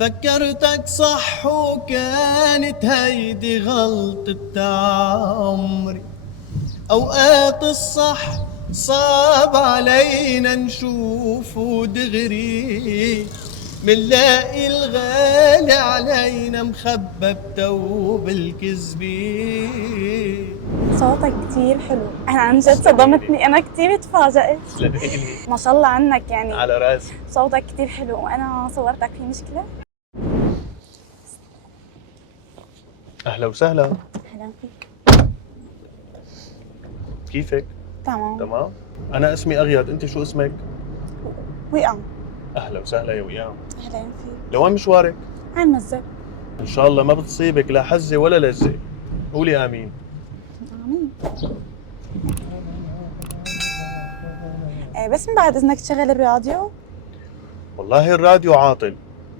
فكرتك صح وكانت هيدي غلطة عمري. أوقات الصح صعب علينا نشوفه دغري، منلاقي الغالي علينا مخبى بتوب الكذبي. صوتك كتير حلو، أنا عن جد صدمتني، أنا كتير تفاجأت. تسلميلي. ما شاء الله عنك يعني. على راسي. صوتك كتير حلو وأنا صورتك، في مشكلة؟ أهلا وسهلا. أهلا فيك. كيفك؟ تمام. تمام. أنا اسمي أغيض، أنت شو اسمك؟ وئام. أهلا وسهلا يا ويام. أهلا فيك. لوين مشوارك؟ على المسجد. إن شاء الله ما بتصيبك لا حزة ولا لزة. قولي آمين. آمين. بس من بعد إذنك تشغل الراديو. والله الراديو عاطل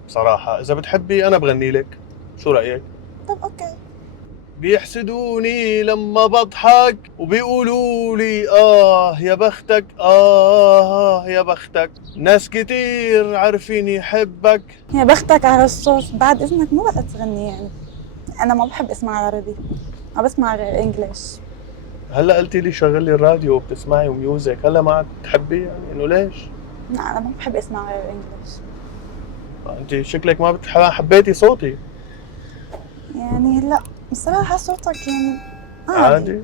صراحة، إذا بتحبي أنا بغني لك، شو رأيك؟ طب أوكي. بيحسدوني لما بضحك وبيقولوا لي يا بختك، يا بختك، ناس كتير عارفين يحبك. يا بختك على الصوت، بعد إذنك مو بقى تغني يعني. أنا ما بحب أسمع عربي، ما بسمع غير إنجليش. هلا قلتي لي شغلي الراديو وبتسمعي ميوزك، هلا ما عاد تحبي يعني انه ليش؟ لا أنا ما بحب أسمع غير إنجليش. انت شكلك ما حبيتي صوتي. يعني هلا بصراحة صوتك يعني عادي.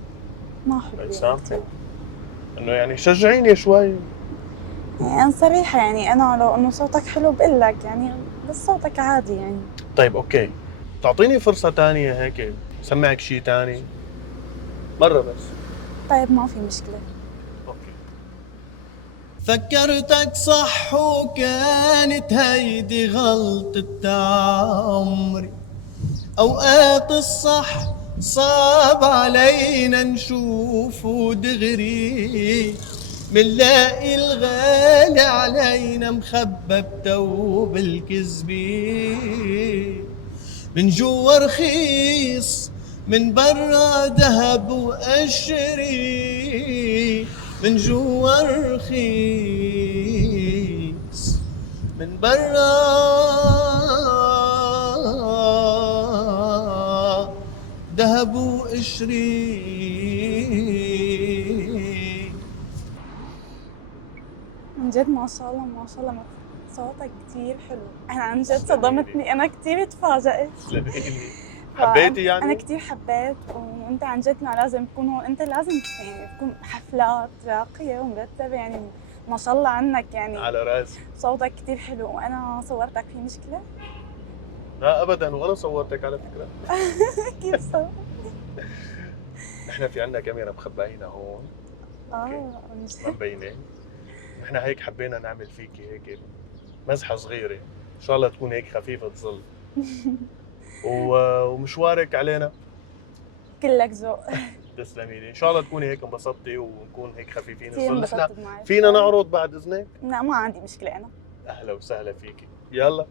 ما أحب يعني سامحك. كتير. انه يعني شجعيني شوي. يعني أنا صريحة، يعني أنا لو إنه صوتك حلو بقول لك يعني، بس صوتك عادي يعني. طيب اوكي، تعطيني فرصة تانية هيك سمعك شي تاني مرة بس. طيب ما في مشكلة. اوكي. فكرتك صح وكانت هيدي غلطة عمري. أوقات الصح صعب علينا نشوفه دغري، منلاقي الغالي علينا مخبى بتوب الكذبي. من جوا رخيص من برا دهب وقشري، من جوا رخيص من برا دهب وقشري. عن جد ما شاء الله ما شاء الله، صوتك كتير حلو، أنا عن جد صدمتني، أنا كتير تفاجأت. حبيتي يعني؟ أنا كتير حبيت، وأنت عن جد لازم تكون هون، أنت لازم يعني تكون حفلات راقية ومرتبة يعني. ما شاء الله عنك يعني. على راسي. صوتك كتير حلو وأنا صورتك، في مشكلة؟ لا ابدا، وانا صورتك على فكرة. كيف صور؟ نحن في عنا كاميرا مخبأينها هون. ما مبينة. نحن هيك حبينا نعمل فيكي هيك مزحة صغيرة، ان شاء الله تكون هيك خفيفة تظل. ومشوارك علينا. كلك ذوق. تسلمي لي، ان شاء الله تكوني هيك انبسطتي ونكون هيك خفيفين كثير نحن انبسطت معك. فينا نعرض بعد اذنك. لا ما عندي مشكلة أنا. اهلا وسهلا فيكي. يلا